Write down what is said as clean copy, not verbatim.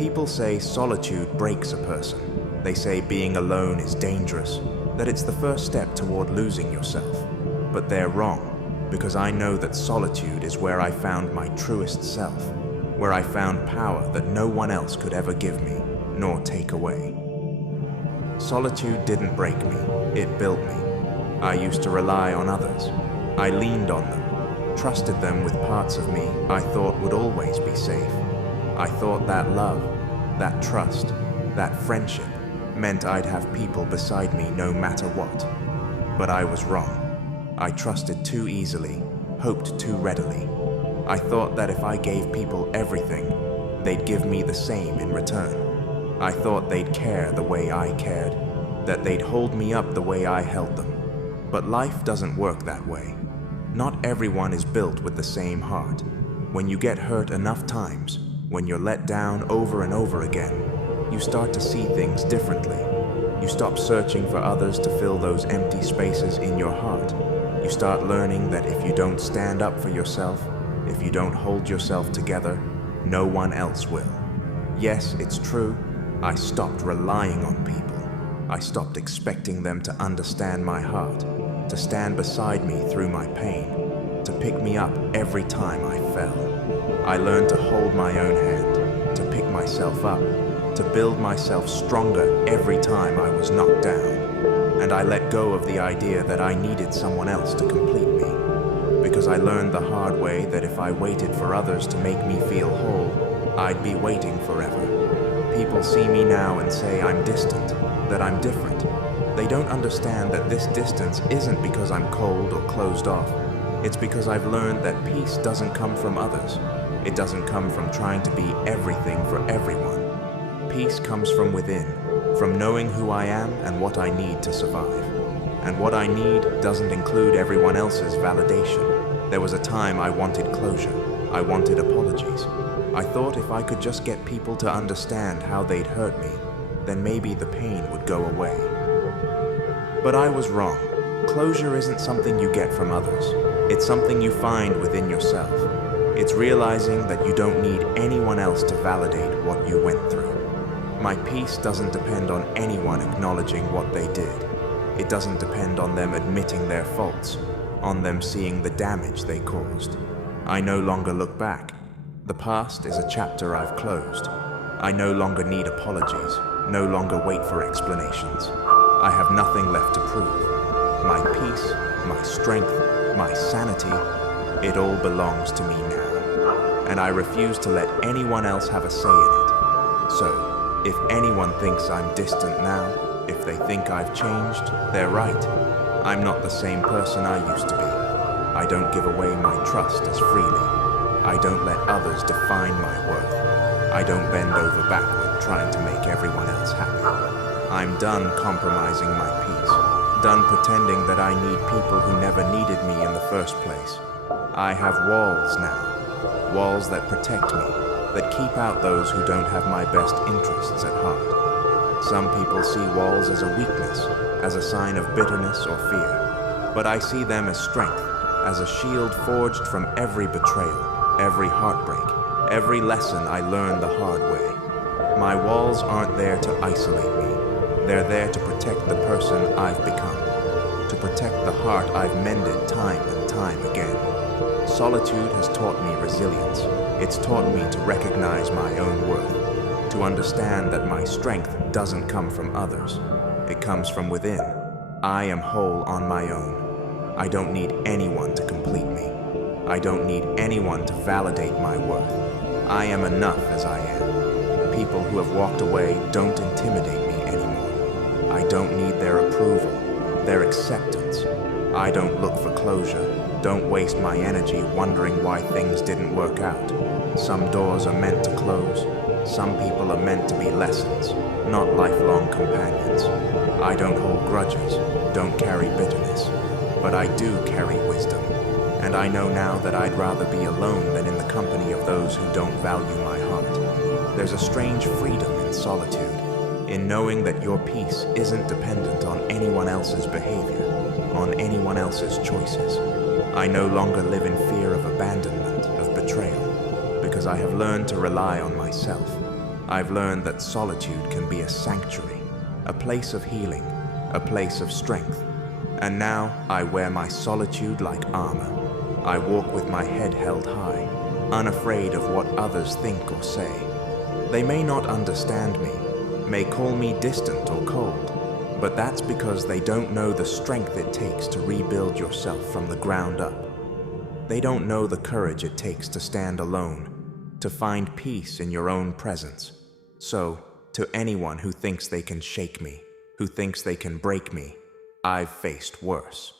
People say solitude breaks a person. They say being alone is dangerous, that it's the first step toward losing yourself. But they're wrong, because I know that solitude is where I found my truest self, where I found power that no one else could ever give me, nor take away. Solitude didn't break me, it built me. I used to rely on others. I leaned on them, trusted them with parts of me I thought would always be safe. I thought that love, that trust, that friendship meant I'd have people beside me no matter what. But I was wrong. I trusted too easily, hoped too readily. I thought that if I gave people everything, they'd give me the same in return. I thought they'd care the way I cared, that they'd hold me up the way I held them. But life doesn't work that way. Not everyone is built with the same heart. When you get hurt enough times, when you're let down over and over again, you start to see things differently. You stop searching for others to fill those empty spaces in your heart. You start learning that if you don't stand up for yourself, if you don't hold yourself together, no one else will. Yes, it's true. I stopped relying on people. I stopped expecting them to understand my heart, to stand beside me through my pain, to pick me up every time I fell. I learned to hold my own hand, to pick myself up, to build myself stronger every time I was knocked down. And I let go of the idea that I needed someone else to complete me, because I learned the hard way that if I waited for others to make me feel whole, I'd be waiting forever. People see me now and say I'm distant, that I'm different. They don't understand that this distance isn't because I'm cold or closed off. It's because I've learned that peace doesn't come from others. It doesn't come from trying to be everything for everyone. Peace comes from within, from knowing who I am and what I need to survive. And what I need doesn't include everyone else's validation. There was a time I wanted closure. I wanted apologies. I thought if I could just get people to understand how they'd hurt me, then maybe the pain would go away. But I was wrong. Closure isn't something you get from others. It's something you find within yourself. It's realizing that you don't need anyone else to validate what you went through. My peace doesn't depend on anyone acknowledging what they did. It doesn't depend on them admitting their faults, on them seeing the damage they caused. I no longer look back. The past is a chapter I've closed. I no longer need apologies, no longer wait for explanations. I have nothing left to prove. My peace, my strength, my sanity, it all belongs to me now. And I refuse to let anyone else have a say in it. So, if anyone thinks I'm distant now, if they think I've changed, they're right. I'm not the same person I used to be. I don't give away my trust as freely. I don't let others define my worth. I don't bend over backward trying to make everyone else happy. I'm done compromising my peace, done pretending that I need people who never needed me in the first place. I have walls now, walls that protect me, that keep out those who don't have my best interests at heart. Some people see walls as a weakness, as a sign of bitterness or fear, but I see them as strength, as a shield forged from every betrayal, every heartbreak, every lesson I learned the hard way. My walls aren't there to isolate me. They're there to protect the person I've become, to protect the heart I've mended time and time again. Solitude has taught me resilience. It's taught me to recognize my own worth, to understand that my strength doesn't come from others. It comes from within. I am whole on my own. I don't need anyone to complete me. I don't need anyone to validate my worth. I am enough as I am. People who have walked away don't intimidate me anymore. I don't need their approval, their acceptance. I don't look for closure. Don't waste my energy wondering why things didn't work out. Some doors are meant to close. Some people are meant to be lessons, not lifelong companions. I don't hold grudges, don't carry bitterness, but I do carry wisdom. And I know now that I'd rather be alone than in the company of those who don't value my heart. There's a strange freedom in solitude, in knowing that your peace isn't dependent on anyone else's behavior, on anyone else's choices. I no longer live in fear of abandonment, of betrayal, because I have learned to rely on myself. I've learned that solitude can be a sanctuary, a place of healing, a place of strength. And now I wear my solitude like armor. I walk with my head held high, unafraid of what others think or say. They may not understand me, may call me distant or cold, but that's because they don't know the strength it takes to rebuild yourself from the ground up. They don't know the courage it takes to stand alone, to find peace in your own presence. So, to anyone who thinks they can shake me, who thinks they can break me, I've faced worse.